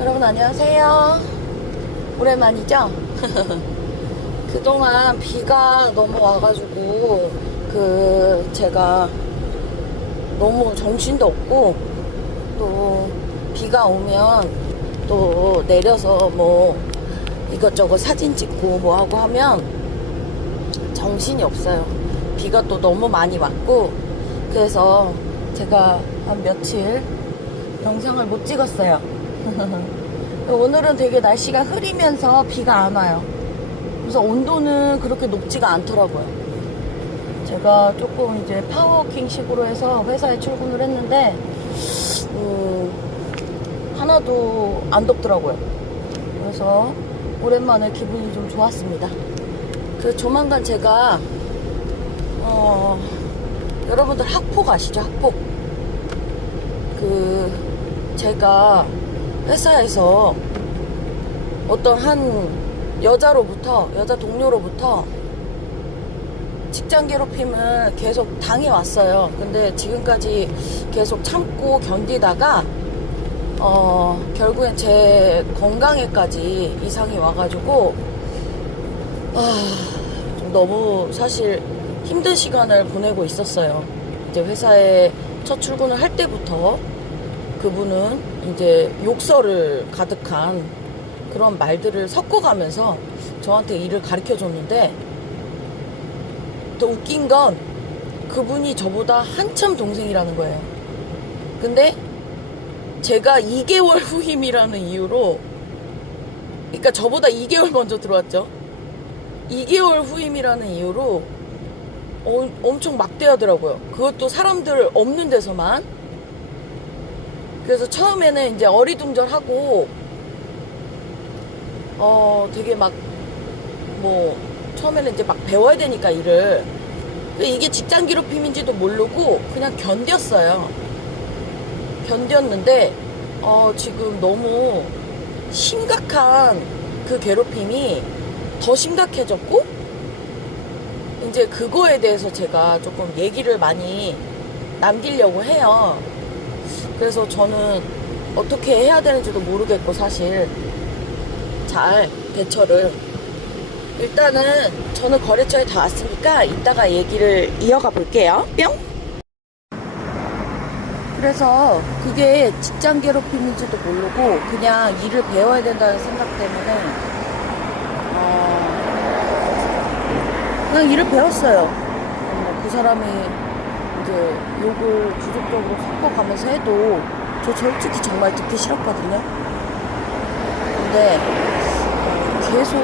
여러분 안녕하세요. 오랜만이죠? 그동안 비가 너무 와가지고 제가 너무 정신도 없고, 또 비가 오면 또 내려서 뭐 이것저것 사진 찍고 뭐 하고 하면 정신이 없어요. 비가 또 너무 많이 왔고, 그래서 제가 한 며칠 영상을 못 찍었어요. 오늘은 되게 날씨가 흐리면서 비가 안 와요. 그래서 온도는 그렇게 높지가 않더라고요. 제가 조금 이제 파워워킹 식으로 해서 회사에 출근을 했는데 하나도 안 덥더라고요. 그래서 오랜만에 기분이 좀 좋았습니다. 조만간 제가 여러분들 학폭 아시죠? 학폭. 제가 회사에서 어떤 한 여자 동료로부터 직장 괴롭힘을 계속 당해왔어요. 근데 지금까지 계속 참고 견디다가 결국엔 제 건강에까지 이상이 와가지고 좀 너무 사실 힘든 시간을 보내고 있었어요. 이제 회사에 첫 출근을 할 때부터 그분은 이제 욕설을 가득한 그런 말들을 섞어가면서 저한테 일을 가르쳐 줬는데, 더 웃긴 건 그분이 저보다 한참 동생이라는 거예요. 근데 제가 2개월 후임이라는 이유로, 그러니까 저보다 2개월 먼저 들어왔죠. 2개월 후임이라는 이유로 엄청 막대하더라고요. 그것도 사람들 없는 데서만. 그래서 처음에는 이제 어리둥절하고 되게 처음에는 이제 막 배워야 되니까 일을, 이게 직장 괴롭힘인지도 모르고 그냥 견뎠는데 지금 너무 심각한 그 괴롭힘이 더 심각해졌고, 이제 그거에 대해서 제가 조금 얘기를 많이 남기려고 해요. 그래서 저는 어떻게 해야 되는지도 모르겠고, 사실 잘 대처를. 일단은 저는 거래처에 다 왔으니까 이따가 얘기를 이어가 볼게요. 뿅. 그래서 그게 직장 괴롭힘인지도 모르고 그냥 일을 배워야 된다는 생각 때문에 그냥 일을 배웠어요. 그 사람이 이제 욕을 부족적으로 섞어가면서 해도 저 솔직히 정말 듣기 싫었거든요. 근데 계속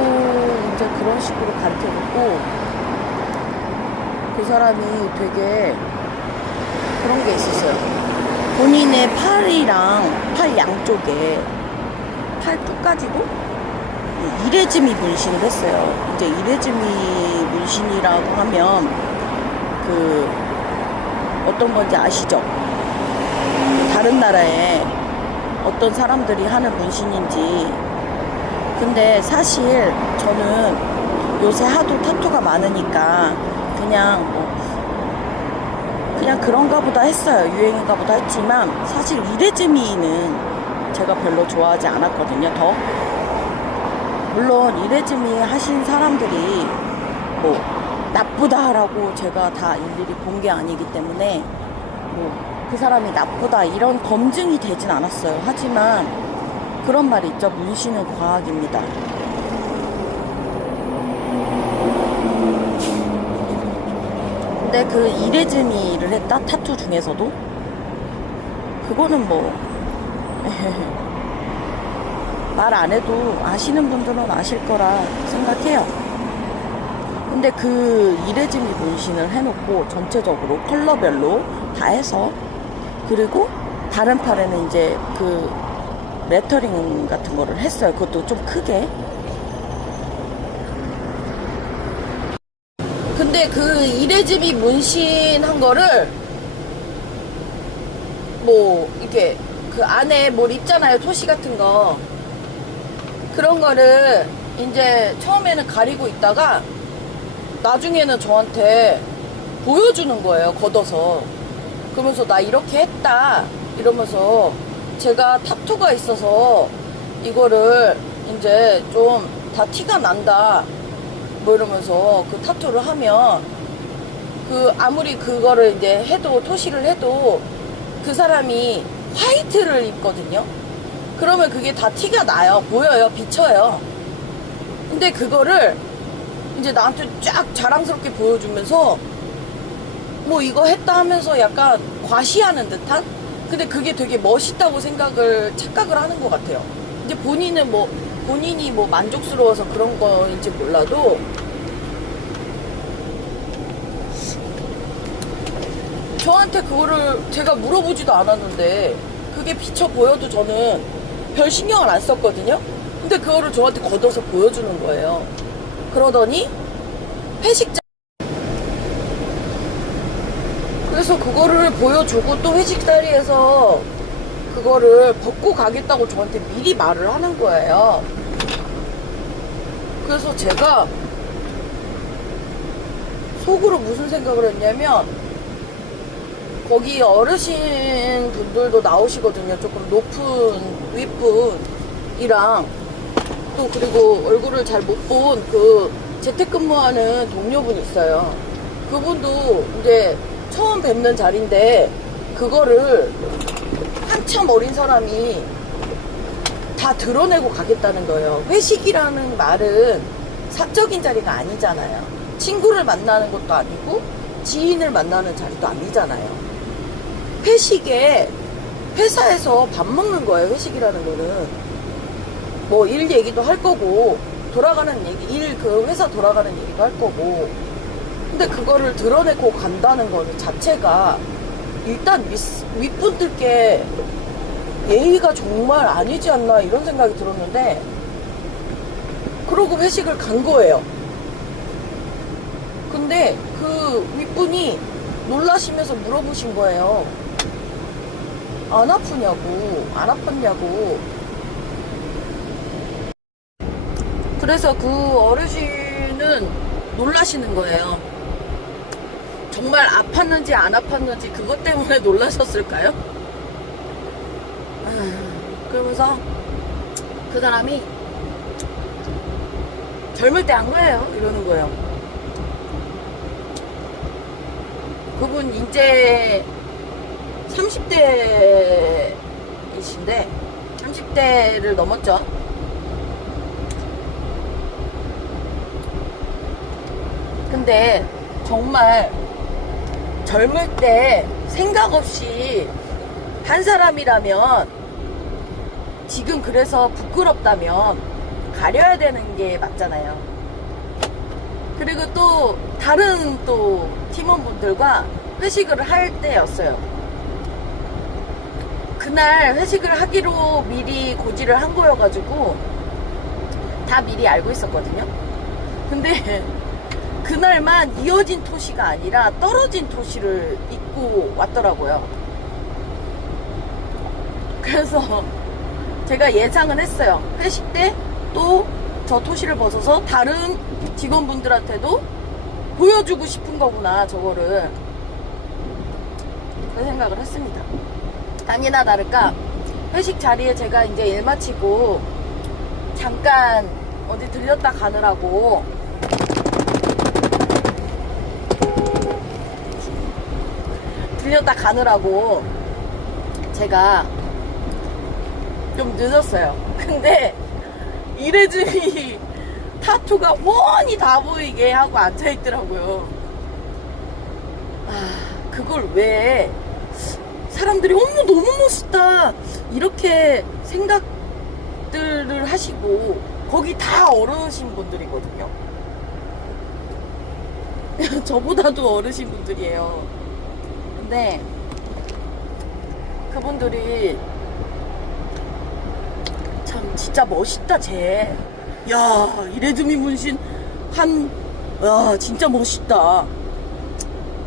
이제 그런 식으로 가르쳐줬고, 그 사람이 되게 그런 게 있었어요. 본인의 팔이랑 팔 양쪽에 팔 끝까지도 이레즈미 문신을 했어요. 이제 이레즈미 문신이라고 하면 어떤 건지 아시죠? 다른 나라에 어떤 사람들이 하는 문신인지. 근데 사실 저는 요새 하도 타투가 많으니까 그냥 그런가 보다 했어요. 유행인가 보다 했지만 사실 이레즈미는 제가 별로 좋아하지 않았거든요. 물론 이레즈미 하신 사람들이 나쁘다라고 제가 다 일일이 본 게 아니기 때문에 그 사람이 나쁘다 이런 검증이 되진 않았어요. 하지만 그런 말이 있죠. 문신은 과학입니다. 근데 그 이레즈미를 했다? 타투 중에서도? 그거는 말 안 해도 아시는 분들은 아실 거라 생각해요. 근데 그 이레즈미 문신을 해놓고 전체적으로 컬러별로 다 해서, 그리고 다른 팔에는 이제 레터링 같은 거를 했어요. 그것도 좀 크게. 근데 그 이레즈미 문신 한 거를 이렇게 그 안에 뭘 입잖아요. 토시 같은 거. 그런 거를 이제 처음에는 가리고 있다가 나중에는 저한테 보여주는 거예요. 걷어서. 그러면서 나 이렇게 했다 이러면서, 제가 타투가 있어서 이거를 이제 좀 다 티가 난다 뭐 이러면서 그 타투를 하면 그 아무리 그거를 이제 해도 토시를 해도 그 사람이 화이트를 입거든요. 그러면 그게 다 티가 나요. 보여요. 비쳐요. 근데 그거를 이제 나한테 쫙 자랑스럽게 보여주면서 뭐 이거 했다 하면서 약간 과시하는 듯한? 근데 그게 되게 멋있다고 착각을 하는 것 같아요. 이제 본인이 뭐 만족스러워서 그런 거인지 몰라도 저한테 그거를 제가 물어보지도 않았는데 그게 비쳐 보여도 저는 별 신경을 안 썼거든요. 근데 그거를 저한테 걷어서 보여주는 거예요. 그러더니 회식장 그래서 그거를 보여주고 또 회식 자리에서 그거를 벗고 가겠다고 저한테 미리 말을 하는 거예요. 그래서 제가 속으로 무슨 생각을 했냐면 거기 어르신 분들도 나오시거든요. 조금 높은 윗분이랑 또 그리고 얼굴을 잘 못 본 그 재택근무하는 동료분이 있어요. 그분도 이제 처음 뵙는 자리인데 그거를 한참 어린 사람이 다 드러내고 가겠다는 거예요. 회식이라는 말은 사적인 자리가 아니잖아요. 친구를 만나는 것도 아니고 지인을 만나는 자리도 아니잖아요. 회식에 회사에서 밥 먹는 거예요. 회식이라는 거는 뭐 일 얘기도 할 거고 돌아가는 얘기 그 회사 돌아가는 얘기도 할 거고 근데 그거를 드러내고 간다는 거는 자체가 일단 윗분들께 예의가 정말 아니지 않나 이런 생각이 들었는데 그러고 회식을 간 거예요. 근데 그 윗분이 놀라시면서 물어보신 거예요. 안 아프냐고, 안 아팠냐고. 그래서 그 어르신은 놀라시는 거예요. 정말 아팠는지 안 아팠는지 그것 때문에 놀라셨을까요? 그러면서 그 사람이 젊을 때 한 거예요 이러는 거예요. 그분 이제 30대이신데 30대를 넘었죠. 근데 정말 젊을 때 생각 없이 한 사람이라면 지금 그래서 부끄럽다면 가려야 되는 게 맞잖아요. 그리고 또 다른 또 팀원분들과 회식을 할 때였어요. 그날 회식을 하기로 미리 고지를 한 거여가지고 다 미리 알고 있었거든요. 근데 그날만 이어진 토시가 아니라 떨어진 토시를 입고 왔더라고요. 그래서 제가 예상은 했어요. 회식 때 또 저 토시를 벗어서 다른 직원분들한테도 보여주고 싶은 거구나 저거를. 그 생각을 했습니다. 아니나 다를까 회식 자리에 제가 이제 일 마치고 잠깐 어디 들렸다 가느라고 제가 좀 늦었어요. 근데 이래저이 타투가 훤히 다 보이게 하고 앉아있더라고요. 그걸 왜 사람들이 어머 너무 멋있다 이렇게 생각들을 하시고 거기 다 어르신 분들이거든요. 저보다도 어르신 분들이에요. 근데 그분들이 참 진짜 멋있다 쟤. 야 이레드미 문신 야 진짜 멋있다.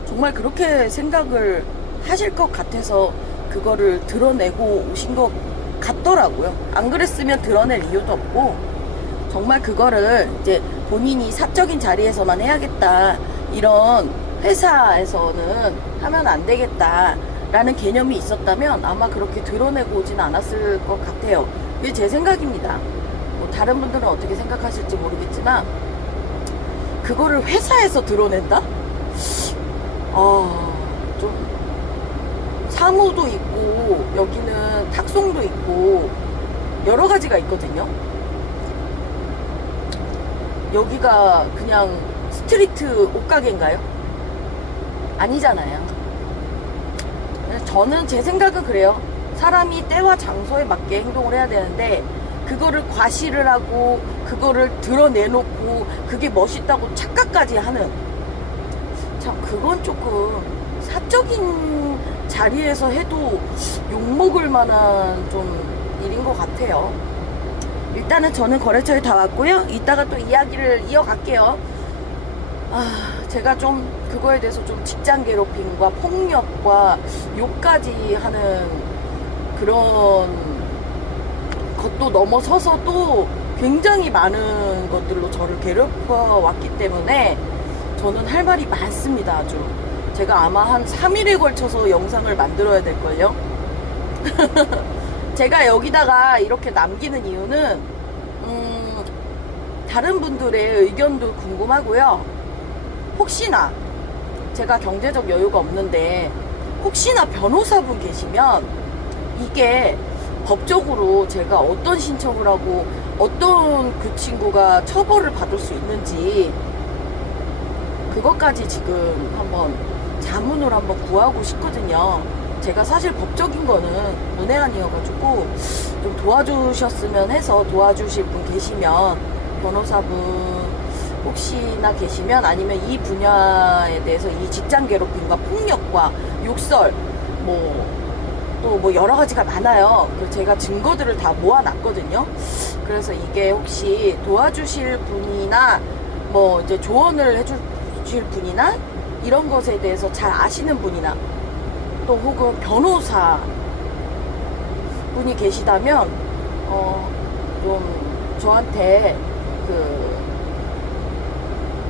정말 그렇게 생각을 하실 것 같아서 그거를 드러내고 오신 것 같더라고요. 안 그랬으면 드러낼 이유도 없고 정말 그거를 이제 본인이 사적인 자리에서만 해야겠다 이런 회사에서는 하면 안 되겠다 라는 개념이 있었다면 아마 그렇게 드러내고 오진 않았을 것 같아요. 이게 제 생각입니다. 뭐 다른 분들은 어떻게 생각하실지 모르겠지만 그거를 회사에서 드러낸다? 좀 사무도 있고 여기는 탁송도 있고 여러 가지가 있거든요. 여기가 그냥 스트리트 옷가게인가요? 아니잖아요. 저는 제 생각은 그래요. 사람이 때와 장소에 맞게 행동을 해야 되는데 그거를 과시를 하고 그거를 드러내놓고 그게 멋있다고 착각까지 하는, 참 그건 조금 사적인 자리에서 해도 욕먹을 만한 좀 일인 것 같아요. 일단은 저는 거래처에 다 왔고요. 이따가 또 이야기를 이어갈게요. 제가 좀 그거에 대해서 좀 직장 괴롭힘과 폭력과 욕까지 하는 그런 것도 넘어서서 또 굉장히 많은 것들로 저를 괴롭혀 왔기 때문에 저는 할 말이 많습니다. 아주 제가 아마 한 3일에 걸쳐서 영상을 만들어야 될걸요. 제가 여기다가 이렇게 남기는 이유는 다른 분들의 의견도 궁금하고요. 혹시나 제가 경제적 여유가 없는데 혹시나 변호사분 계시면 이게 법적으로 제가 어떤 신청을 하고 어떤 그 친구가 처벌을 받을 수 있는지 그것까지 지금 한번 자문을 한번 구하고 싶거든요. 제가 사실 법적인 거는 문외한이어가지고 좀 도와주셨으면 해서, 도와주실 분 계시면, 변호사분 혹시나 계시면, 아니면 이 분야에 대해서 이 직장 괴롭힘과 폭력과 욕설 또 뭐 여러 가지가 많아요. 그래서 제가 증거들을 다 모아놨거든요. 그래서 이게 혹시 도와주실 분이나 뭐 이제 조언을 해주실 분이나 이런 것에 대해서 잘 아시는 분이나 또 혹은 변호사 분이 계시다면 좀 저한테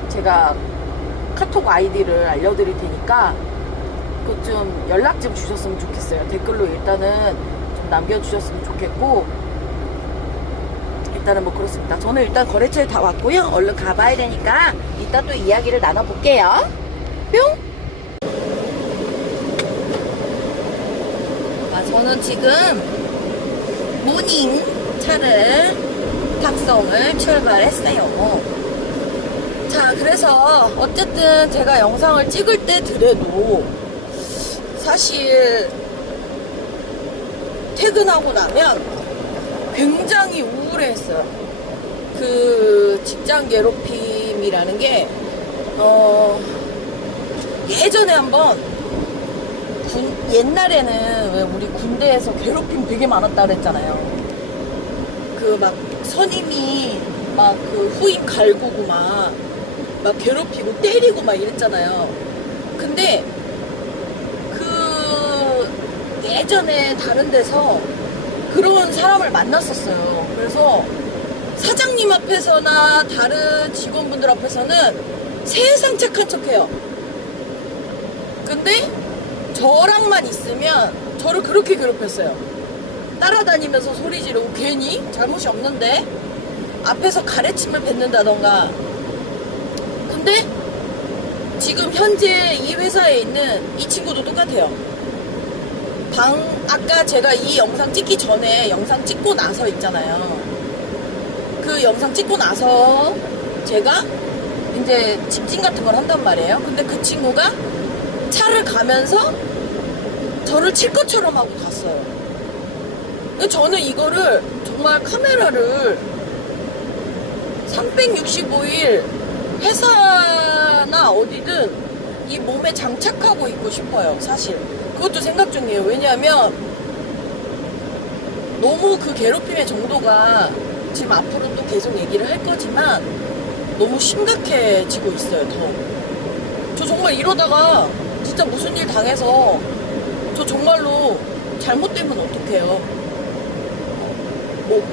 제가 카톡 아이디를 알려드릴 테니까 그것 좀 연락 좀 주셨으면 좋겠어요. 댓글로 일단은 좀 남겨주셨으면 좋겠고, 일단은 뭐 그렇습니다. 저는 일단 거래처에 다 왔고요. 얼른 가봐야 되니까 이따 또 이야기를 나눠볼게요. 뿅! 저는 지금 모닝 차를 탁송을 출발했어요. 자, 그래서 어쨌든 제가 영상을 찍을 때 드려도 사실 퇴근하고 나면 굉장히 우울해했어요. 그 직장 괴롭힘이라는 게 예전에 한번 옛날에는 왜 우리 군대에서 괴롭힘 되게 많았다 그랬잖아요. 그 막 선임이 막 그 후임 갈구고 막 괴롭히고 때리고 막 이랬잖아요. 근데 예전에 다른 데서 그런 사람을 만났었어요. 그래서 사장님 앞에서나 다른 직원분들 앞에서는 세상 착한 척해요. 근데 저랑만 있으면 저를 그렇게 괴롭혔어요. 따라다니면서 소리 지르고, 괜히 잘못이 없는데 앞에서 가래침을 뱉는다던가. 근데 지금 현재 이 회사에 있는 이 친구도 똑같아요. 아까 제가 이 영상 찍기 전에 영상 찍고 나서 있잖아요. 그 영상 찍고 나서 제가 이제 직진 같은 걸 한단 말이에요. 근데 그 친구가 차를 가면서 저를 칠 것처럼 하고 갔어요. 근데 저는 이거를 정말 카메라를 365일 회사나 어디든 이 몸에 장착하고 있고 싶어요. 사실 그것도 생각 중이에요. 왜냐하면 너무 그 괴롭힘의 정도가 지금 앞으로 또 계속 얘기를 할 거지만 너무 심각해지고 있어요. 저 정말 이러다가 진짜 무슨 일 당해서 저 정말로 잘못되면 어떡해요. 뭐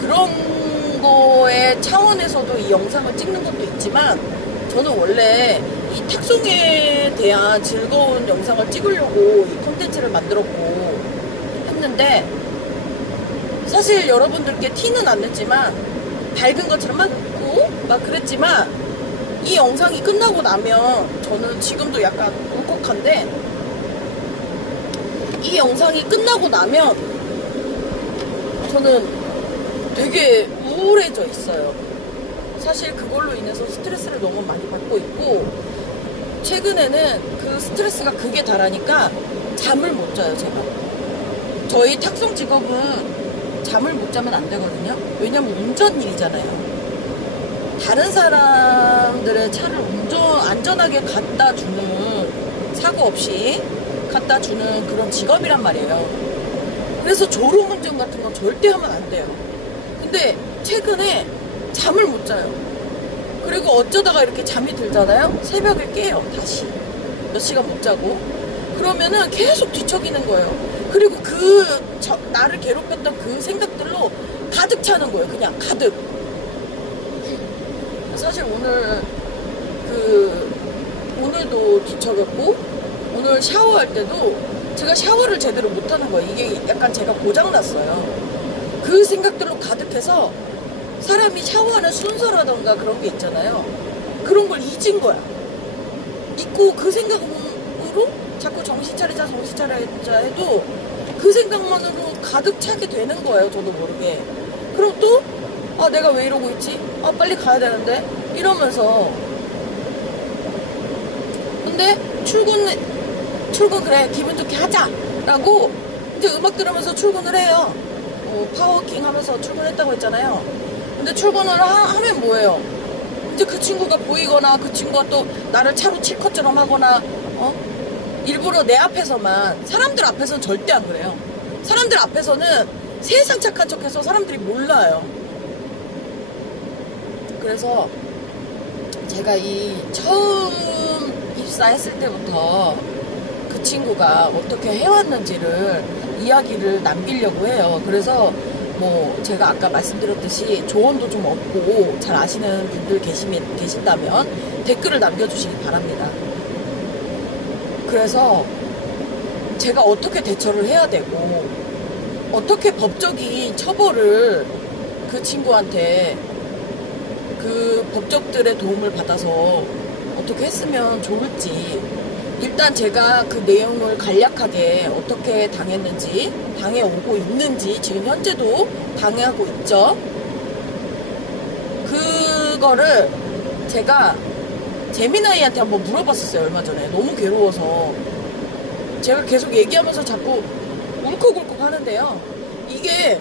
그런 거의 차원에서도 이 영상을 찍는 것도 있지만, 저는 원래 이 탁송에 대한 즐거운 영상을 찍으려고 이 콘텐츠를 만들었고 했는데, 사실 여러분들께 티는 안 냈지만 밝은 것처럼 막 웃고 막 그랬지만 이 영상이 끝나고 나면 저는 지금도 약간 울컥한데 이 영상이 끝나고 나면 저는 되게 우울해져 있어요. 사실 그걸로 인해서 스트레스를 너무 많이 받고 있고 최근에는 그 스트레스가 극에 달하니까 잠을 못 자요. 제가 저희 탁송 직업은 잠을 못 자면 안 되거든요. 왜냐면 운전 일이잖아요. 다른 사람들의 차를 안전하게 갖다 주는, 사고 없이 갖다 주는 그런 직업이란 말이에요. 그래서 졸음운전 같은 건 절대 하면 안 돼요. 근데 최근에 잠을 못 자요. 그리고 어쩌다가 이렇게 잠이 들잖아요. 새벽에 깨요. 다시 몇 시간 못 자고. 그러면은 계속 뒤척이는 거예요. 그리고 나를 괴롭혔던 그 생각들로 가득 차는 거예요. 그냥 가득. 사실 오늘도 뒤척였고, 오늘 샤워할 때도 제가 샤워를 제대로 못하는 거예요. 이게 약간 제가 고장났어요. 그 생각들로 가득해서 사람이 샤워하는 순서라던가 그런 게 있잖아요. 그런 걸 잊은 거야. 잊고 그 생각으로 자꾸 정신 차리자 해도 그 생각만으로 가득 차게 되는 거예요. 저도 모르게. 그럼 또 내가 왜 이러고 있지? 빨리 가야 되는데? 이러면서. 근데 출근 그래, 기분 좋게 하자! 라고 이제 음악 들으면서 출근을 해요. 파워킹 하면서 출근했다고 했잖아요. 근데 출근을 하면 뭐예요? 이제 그 친구가 보이거나 그 친구가 또 나를 차로 칠 것처럼 하거나, 일부러 내 앞에서만, 사람들 앞에서는 절대 안 그래요. 사람들 앞에서는 세상 착한 척해서 사람들이 몰라요. 그래서 제가 이 처음 입사했을 때부터 그 친구가 어떻게 해왔는지를 이야기를 남기려고 해요. 그래서 제가 아까 말씀드렸듯이 조언도 좀 얻고 잘 아시는 분들 계신다면 댓글을 남겨주시기 바랍니다. 그래서 제가 어떻게 대처를 해야 되고 어떻게 법적인 처벌을 그 친구한테 그 법적들의 도움을 받아서 어떻게 했으면 좋을지, 일단 제가 그 내용을 간략하게 어떻게 당했는지, 당해오고 있는지, 지금 현재도 당해하고 있죠. 그거를 제가 재민아이한테 한번 물어봤었어요. 얼마 전에. 너무 괴로워서 제가 계속 얘기하면서 자꾸 울컥울컥 하는데요. 이게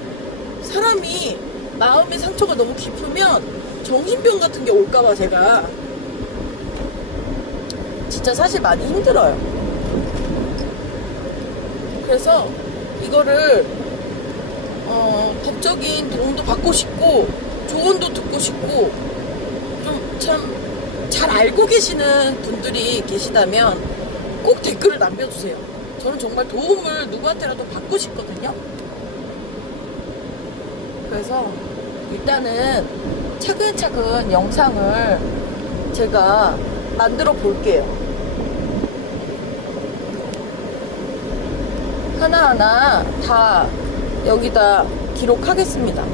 사람이 마음의 상처가 너무 깊으면 정신병 같은 게 올까봐 제가 진짜 사실 많이 힘들어요. 그래서 이거를 법적인 도움도 받고 싶고 조언도 듣고 싶고 좀 참 잘 알고 계시는 분들이 계시다면 꼭 댓글을 남겨주세요. 저는 정말 도움을 누구한테라도 받고 싶거든요. 그래서 일단은 차근차근 영상을 제가 만들어 볼게요. 하나하나 다 여기다 기록하겠습니다.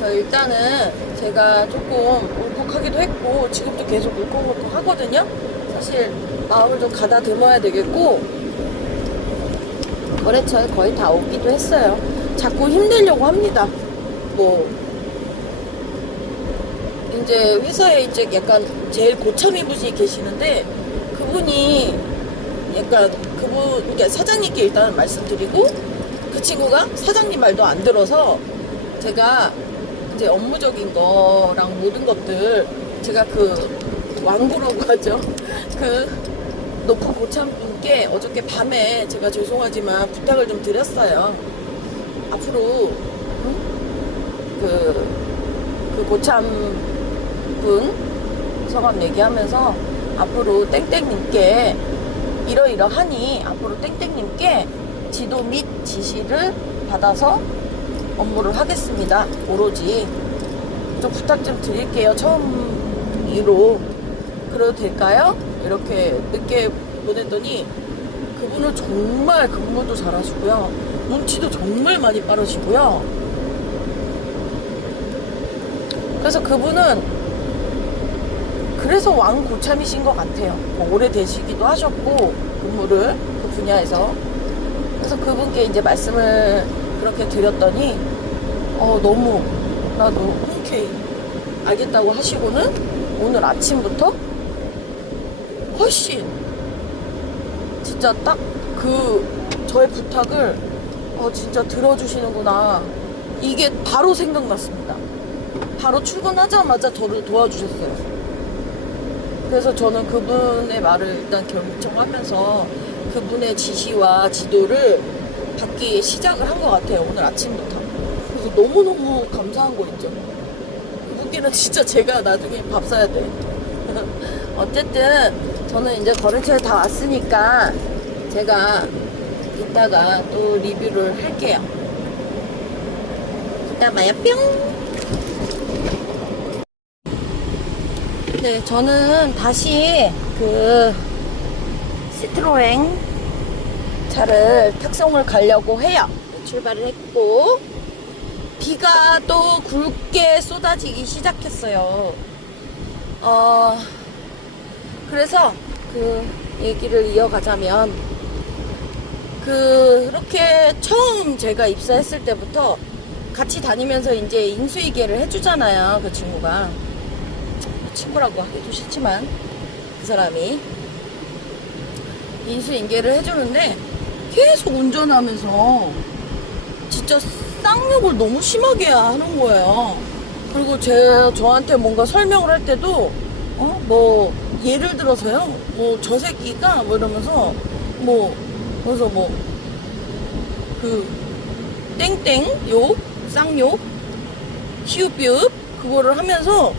자, 일단은 제가 조금 울컥하기도 했고 지금도 계속 울컥울컥 하거든요. 사실 마음을 좀 가다듬어야 되겠고 거래처에 거의 다 오기도 했어요. 자꾸 힘내려고 합니다. 이제 회사에 이제 약간 제일 고참인 분이 계시는데 그분이 약간 그러니까 사장님께 일단 말씀드리고 그 친구가 사장님 말도 안 들어서 제가 이제 업무적인 거랑 모든 것들 제가 그 왕구라고 하죠. 그 높은 고참분께 어저께 밤에 제가 죄송하지만 부탁을 좀 드렸어요. 앞으로 그 고참분 성함 얘기하면서 앞으로 땡땡님께 이러이러하니 앞으로 땡땡님께 지도 및 지시를 받아서 업무를 하겠습니다. 오로지 좀 부탁 좀 드릴게요. 처음 이후로 그래도 될까요? 이렇게 늦게 보냈더니 그분은 정말 근무도 잘하시고요. 눈치도 정말 많이 빠르시고요. 그래서 그분은 그래서 왕고참이신 것 같아요. 뭐 오래되시기도 하셨고 근무를 그 분야에서. 그래서 그분께 이제 말씀을 그렇게 드렸더니 너무 나도 흔쾌히 알겠다고 하시고는 오늘 아침부터 훨씬 진짜 딱 저의 부탁을 진짜 들어주시는구나, 이게 바로 생각났습니다. 바로 출근하자마자 저를 도와주셨어요. 그래서 저는 그분의 말을 일단 경청하면서 그분의 지시와 지도를 받기 시작을 한 것 같아요, 오늘 아침부터. 그래서 너무너무 감사한 거 있죠. 그분께는 진짜 제가 나중에 밥 사야 돼. 어쨌든 저는 이제 거래처에 다 왔으니까 제가 이따가 또 리뷰를 할게요. 이따 봐요. 뿅. 네, 저는 다시 그 시트로엥 차를 탁송을 가려고 해요. 출발을 했고 비가 또 굵게 쏟아지기 시작했어요. 그래서 그 얘기를 이어가자면 그렇게 처음 제가 입사했을 때부터 같이 다니면서 이제 인수인계를 해주잖아요. 그 친구가. 친구라고 하기도 싫지만 그 사람이 인수인계를 해주는데 계속 운전하면서 진짜 쌍욕을 너무 심하게 하는 거예요. 그리고 저한테 뭔가 설명을 할 때도 뭐 예를 들어서요, 뭐 저 새끼가 뭐 이러면서 그래서 그 땡땡 욕, 쌍욕, 히읗비읍 그거를 하면서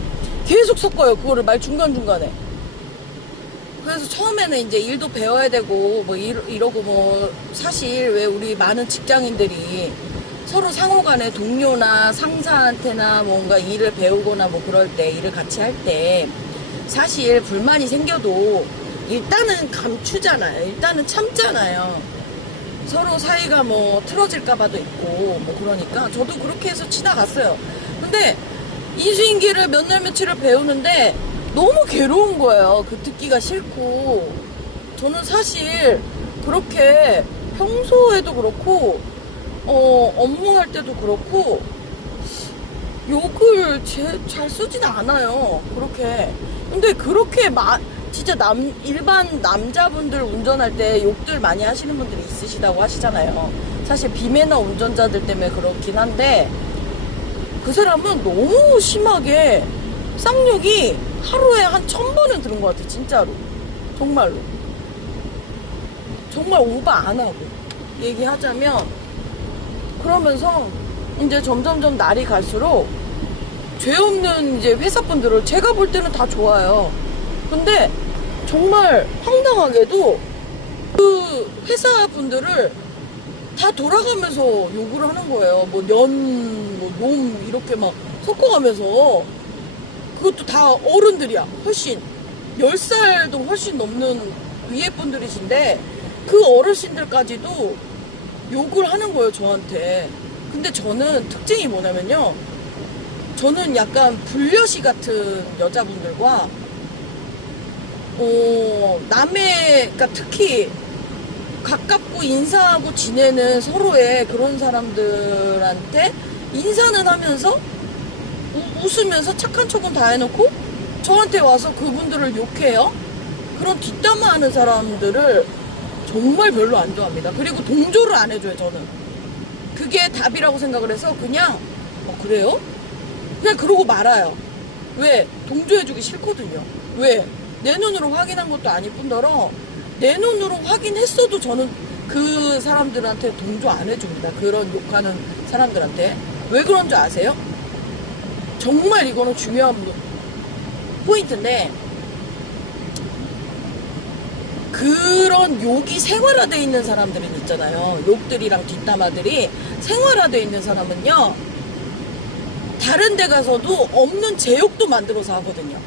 계속 섞어요. 그거를 말 중간중간에. 그래서 처음에는 이제 일도 배워야 되고 이러고 사실 왜 우리 많은 직장인들이 서로 상호간에 동료나 상사한테나 뭔가 일을 배우거나 그럴 때, 일을 같이 할 때 사실 불만이 생겨도 일단은 감추잖아요. 일단은 참잖아요. 서로 사이가 틀어질까봐도 있고 그러니까 저도 그렇게 해서 지나갔어요. 근데 인수인계를 몇 날 며칠을 배우는데 너무 괴로운 거예요. 그 듣기가 싫고. 저는 사실 그렇게 평소에도 그렇고 업무할 때도 그렇고 욕을 잘 쓰지도 않아요. 그렇게. 근데 그렇게 진짜 일반 남자분들 운전할 때 욕들 많이 하시는 분들이 있으시다고 하시잖아요. 사실 비매너 운전자들 때문에 그렇긴 한데 그 사람은 너무 심하게 쌍욕이 하루에 한 1000번은 들은 것 같아. 진짜로. 정말로. 정말 오버 안 하고 얘기하자면. 그러면서 이제 점점점 날이 갈수록 죄 없는 이제 회사분들을 제가 볼 때는 다 좋아요. 근데 정말 황당하게도 그 회사분들을 다 돌아가면서 욕을 하는 거예요. 놈 이렇게 막 섞어가면서. 그것도 다 어른들이야. 훨씬 10살도 훨씬 넘는 위에 분들이신데 그 어르신들까지도 욕을 하는 거예요, 저한테. 근데 저는 특징이 뭐냐면요, 저는 약간 불려시 같은 여자분들과 그러니까 특히 가깝고 인사하고 지내는 서로의 그런 사람들한테 인사는 하면서 웃으면서 착한 척은 다 해놓고 저한테 와서 그분들을 욕해요. 그런 뒷담화하는 사람들을 정말 별로 안 좋아합니다. 그리고 동조를 안 해줘요. 저는 그게 답이라고 생각을 해서 그냥 그래요? 그냥 그러고 말아요. 왜? 동조해주기 싫거든요. 왜? 내 눈으로 확인한 것도 아닐 뿐더러 내 눈으로 확인했어도 저는 그 사람들한테 동조 안 해줍니다. 그런 욕하는 사람들한테. 왜 그런 줄 아세요? 정말 이거는 중요한 포인트인데, 그런 욕이 생활화되어 있는 사람들은 있잖아요. 욕들이랑 뒷담화들이 생활화되어 있는 사람은요, 다른 데 가서도 없는 제 욕도 만들어서 하거든요.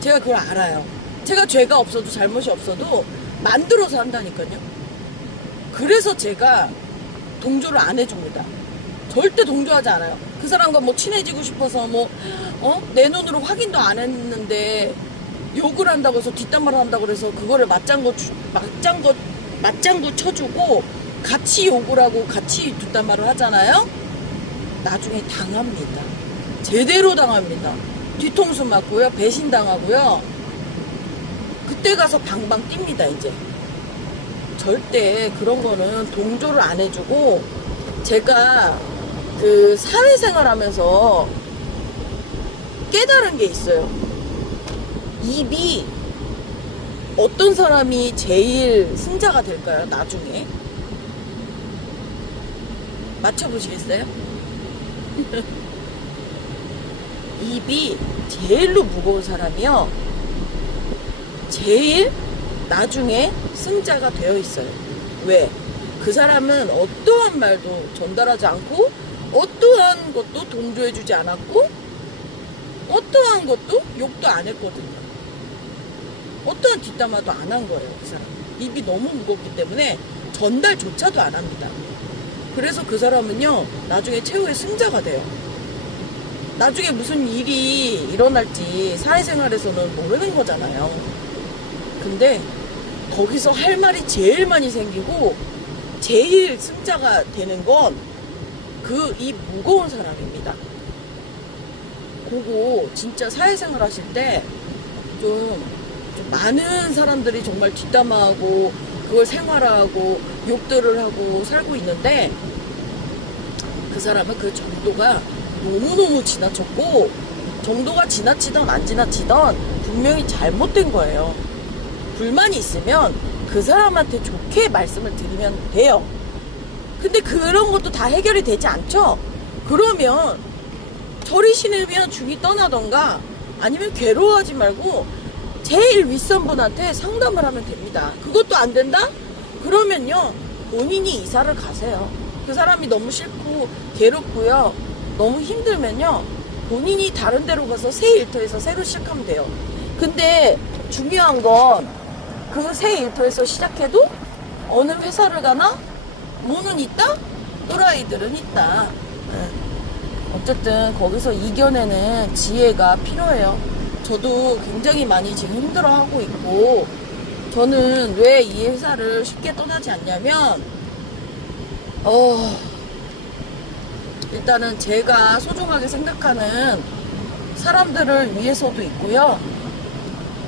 제가 그걸 알아요. 제가 죄가 없어도 잘못이 없어도 만들어서 한다니까요. 그래서 제가 동조를 안 해줍니다. 절대 동조하지 않아요. 그 사람과 뭐 친해지고 싶어서 뭐 내 눈으로 확인도 안 했는데 욕을 한다고 해서 뒷담화를 한다고 그래서 그거를 맞장구 쳐주고 같이 욕을 하고 같이 뒷담화를 하잖아요. 나중에 당합니다. 제대로 당합니다. 뒤통수 맞고요, 배신 당하고요. 그때 가서 방방 뜁니다. 이제 절대 그런 거는 동조를 안 해주고, 제가 그 사회생활 하면서 깨달은 게 있어요. 입이 어떤 사람이 제일 승자가 될까요? 나중에 맞춰보시겠어요? 입이 제일로 무거운 사람이요, 제일 나중에 승자가 되어 있어요. 왜? 그 사람은 어떠한 말도 전달하지 않고, 어떠한 것도 동조해주지 않았고, 어떠한 것도 욕도 안 했거든요. 어떠한 뒷담화도 안 한 거예요. 그 사람 입이 너무 무겁기 때문에 전달조차도 안 합니다. 그래서 그 사람은요, 나중에 최후의 승자가 돼요. 나중에 무슨 일이 일어날지 사회생활에서는 모르는 거잖아요. 근데 거기서 할 말이 제일 많이 생기고 제일 승자가 되는 건 그 입 무거운 사람입니다. 그거 진짜 사회생활 하실 때 좀 많은 사람들이 정말 뒷담화하고 그걸 생활하고 욕들을 하고 살고 있는데, 그 사람은 그 정도가 너무너무 지나쳤고, 정도가 지나치던 안 지나치던 분명히 잘못된 거예요. 불만이 있으면 그 사람한테 좋게 말씀을 드리면 돼요. 근데 그런 것도 다 해결이 되지 않죠? 그러면 저리 신으면 중이 떠나던가, 아니면 괴로워하지 말고 제일 윗선분한테 상담을 하면 됩니다. 그것도 안 된다? 그러면요, 본인이 이사를 가세요. 그 사람이 너무 싫고 괴롭고요, 너무 힘들면요, 본인이 다른 데로 가서 새 일터에서 새로 시작하면 돼요. 근데 중요한 건 그 새 일터에서 시작해도 어느 회사를 가나? 뭐는 있다? 또라이들은 있다. 어쨌든 거기서 이겨내는 지혜가 필요해요. 저도 굉장히 많이 지금 힘들어하고 있고, 저는 왜 이 회사를 쉽게 떠나지 않냐면, 일단은 제가 소중하게 생각하는 사람들을 위해서도 있고요,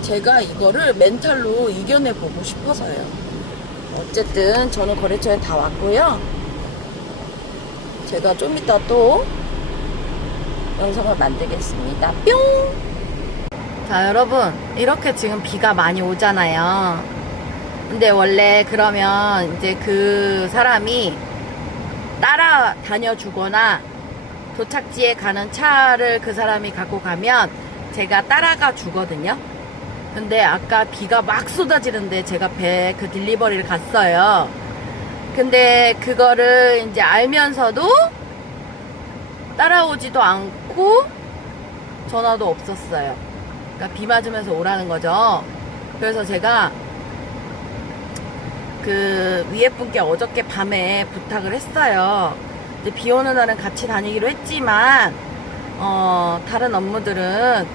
제가 이거를 멘탈로 이겨내보고 싶어서요. 어쨌든 저는 거래처에 다 왔고요. 제가 좀 이따 또 영상을 만들겠습니다. 뿅! 자, 여러분, 이렇게 지금 비가 많이 오잖아요. 근데 원래 그러면 이제 그 사람이 따라다녀 주거나 도착지에 가는 차를 그 사람이 갖고 가면 제가 따라가 주거든요. 근데 아까 비가 막 쏟아지는데 제가 그 딜리버리를 갔어요. 근데 그거를 이제 알면서도 따라오지도 않고 전화도 없었어요. 그러니까 비 맞으면서 오라는 거죠. 그래서 제가 그 위에 분께 어저께 밤에 부탁을 했어요. 이제 비 오는 날은 같이 다니기로 했지만, 다른 업무들은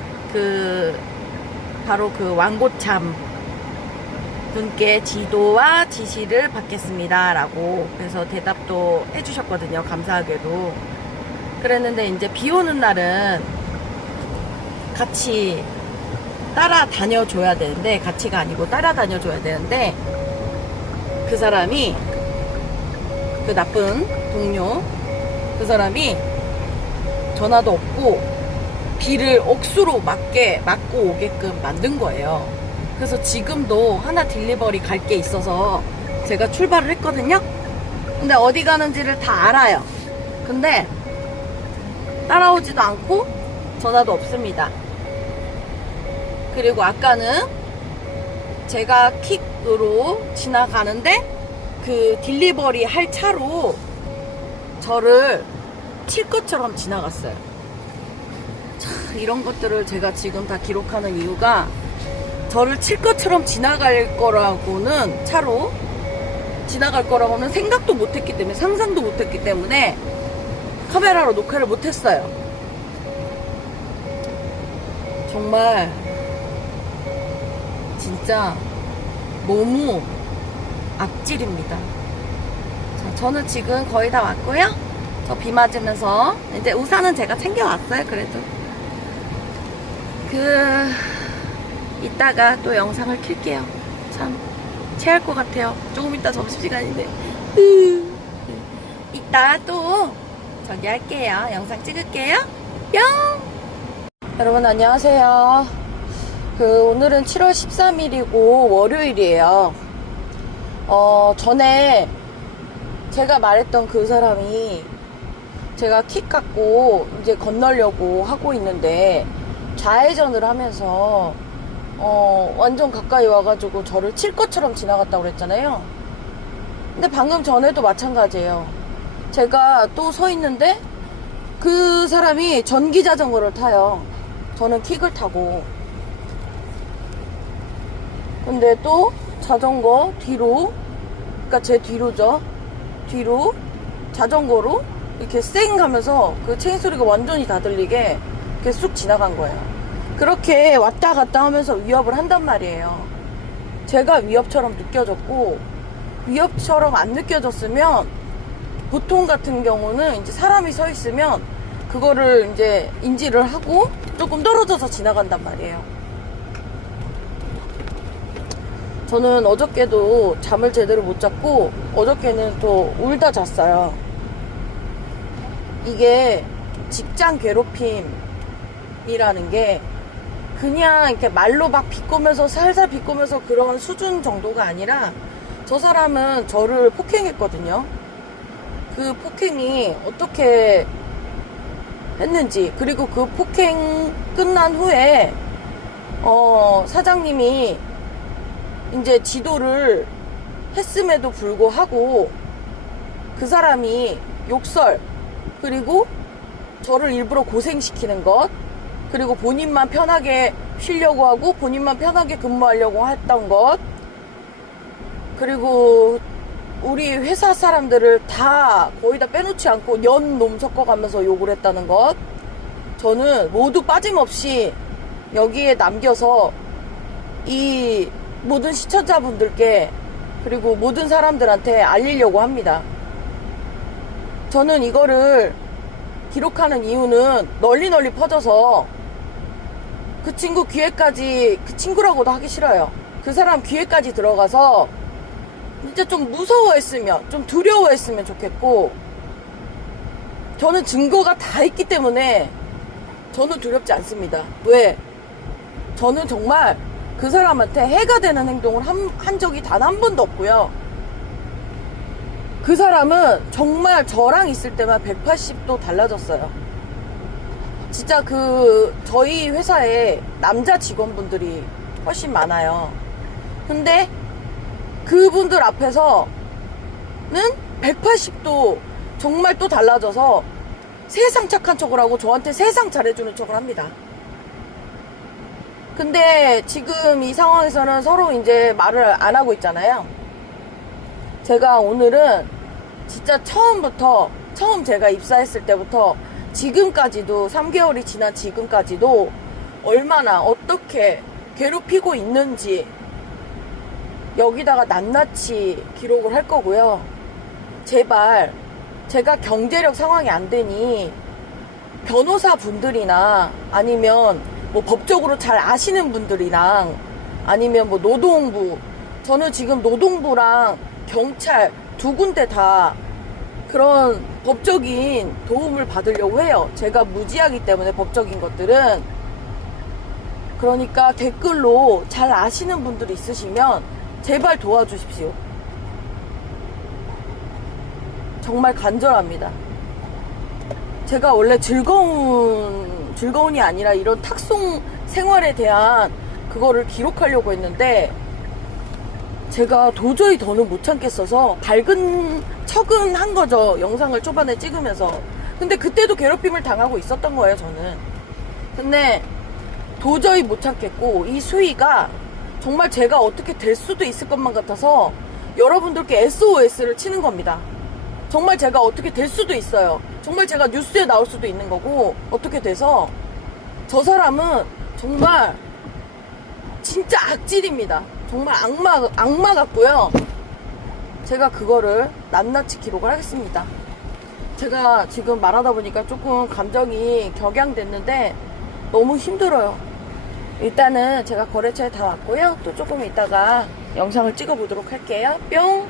바로 그 왕고참 분께 지도와 지시를 받겠습니다 라고, 그래서 대답도 해주셨거든요. 감사하게도. 그랬는데 이제 비 오는 날은 같이 따라다녀 줘야 되는데, 같이가 아니고 따라다녀 줘야 되는데, 그 사람이, 그 나쁜 동료, 그 사람이 전화도 없고 비를 억수로 맞고 오게끔 만든 거예요. 그래서 지금도 하나 딜리버리 갈 게 있어서 제가 출발을 했거든요. 근데 어디 가는지를 다 알아요. 근데 따라오지도 않고 전화도 없습니다. 그리고 아까는 제가 킥으로 지나가는데 그 딜리버리 할 차로 저를 칠 것처럼 지나갔어요. 참, 이런 것들을 제가 지금 다 기록하는 이유가, 저를 칠 것처럼 지나갈 거라고는 차로 지나갈 거라고는 생각도 못했기 때문에, 상상도 못했기 때문에 카메라로 녹화를 못했어요. 정말 진짜 너무 악질입니다. 자, 저는 지금 거의 다 왔고요. 저 비 맞으면서 이제 우산은 제가 챙겨왔어요. 그래도 이따가 또 영상을 킬게요. 참 체할 것 같아요. 조금 이따 점심시간인데 이따 또 저기 할게요. 영상 찍을게요. 뿅. 여러분 안녕하세요. 오늘은 7월 13일이고 월요일이에요. 전에 제가 말했던 그 사람이 제가 킥 갖고 이제 건너려고 하고 있는데 좌회전을 하면서 완전 가까이 와가지고 저를 칠 것처럼 지나갔다고 그랬잖아요. 근데 방금 전에도 마찬가지예요. 제가 또 서 있는데 그 사람이 전기 자전거를 타요. 저는 킥을 타고. 근데 또 자전거 뒤로, 그러니까 제 뒤로죠. 뒤로 자전거로 이렇게 쌩 가면서 그 체인 소리가 완전히 다 들리게 이렇게 쑥 지나간 거예요. 그렇게 왔다 갔다 하면서 위협을 한단 말이에요. 제가 위협처럼 느껴졌고, 위협처럼 안 느껴졌으면 보통 같은 경우는 이제 사람이 서 있으면 그거를 이제 인지를 하고 조금 떨어져서 지나간단 말이에요. 저는 어저께도 잠을 제대로 못 잤고 어저께는 또 울다 잤어요. 이게 직장 괴롭힘이라는 게 그냥 이렇게 말로 막 비꼬면서 살살 비꼬면서 그런 수준 정도가 아니라 저 사람은 저를 폭행했거든요. 그 폭행이 어떻게 했는지, 그리고 그 폭행 끝난 후에 사장님이 이제 지도를 했음에도 불구하고 그 사람이 욕설, 그리고 저를 일부러 고생시키는 것, 그리고 본인만 편하게 쉬려고 하고 본인만 편하게 근무하려고 했던 것, 그리고 우리 회사 사람들을 다 거의 다 빼놓지 않고 연놈 섞어가면서 욕을 했다는 것, 저는 모두 빠짐없이 여기에 남겨서 이 모든 시청자분들께 그리고 모든 사람들한테 알리려고 합니다. 저는 이거를 기록하는 이유는 널리 퍼져서 그 친구 귀에까지, 그 친구라고도 하기 싫어요. 그 사람 귀에까지 들어가서 진짜 좀 무서워했으면, 좀 두려워했으면 좋겠고, 저는 증거가 다 있기 때문에 저는 두렵지 않습니다. 왜? 저는 정말 그 사람한테 해가 되는 행동을 한 적이 단 한 번도 없고요. 그 사람은 정말 저랑 있을 때만 180도 달라졌어요. 진짜 저희 회사에 남자 직원분들이 훨씬 많아요. 근데 그분들 앞에서는 180도 정말 또 달라져서 세상 착한 척을 하고 저한테 세상 잘해주는 척을 합니다. 근데 지금 이 상황에서는 서로 이제 말을 안 하고 있잖아요. 제가 오늘은 진짜 처음 제가 입사했을 때부터 지금까지도 3개월이 지난 지금까지도 얼마나 어떻게 괴롭히고 있는지 여기다가 낱낱이 기록을 할 거고요. 제발 제가 경제력 상황이 안 되니 변호사 분들이나 아니면 뭐 법적으로 잘 아시는 분들이랑 아니면 뭐 노동부, 저는 지금 노동부랑 경찰 두 군데 다 그런 법적인 도움을 받으려고 해요. 제가 무지하기 때문에 법적인 것들은. 그러니까 댓글로 잘 아시는 분들이 있으시면 제발 도와주십시오. 정말 간절합니다. 제가 원래 즐거운이 아니라 이런 탁송 생활에 대한 그거를 기록하려고 했는데 제가 도저히 더는 못 참겠어서 밝은 척은 한 거죠. 영상을 초반에 찍으면서. 근데 그때도 괴롭힘을 당하고 있었던 거예요, 저는. 근데 도저히 못 참겠고 이 수위가 정말 제가 어떻게 될 수도 있을 것만 같아서 여러분들께 SOS를 치는 겁니다. 정말 제가 어떻게 될 수도 있어요. 정말 제가 뉴스에 나올 수도 있는 거고, 어떻게 돼서 저 사람은 정말 진짜 악질입니다. 정말 악마 같고요. 제가 그거를 낱낱이 기록을 하겠습니다. 제가 지금 말하다 보니까 조금 감정이 격양됐는데 너무 힘들어요. 일단은 제가 거래처에 다 왔고요. 또 조금 이따가 영상을 찍어 보도록 할게요. 뿅!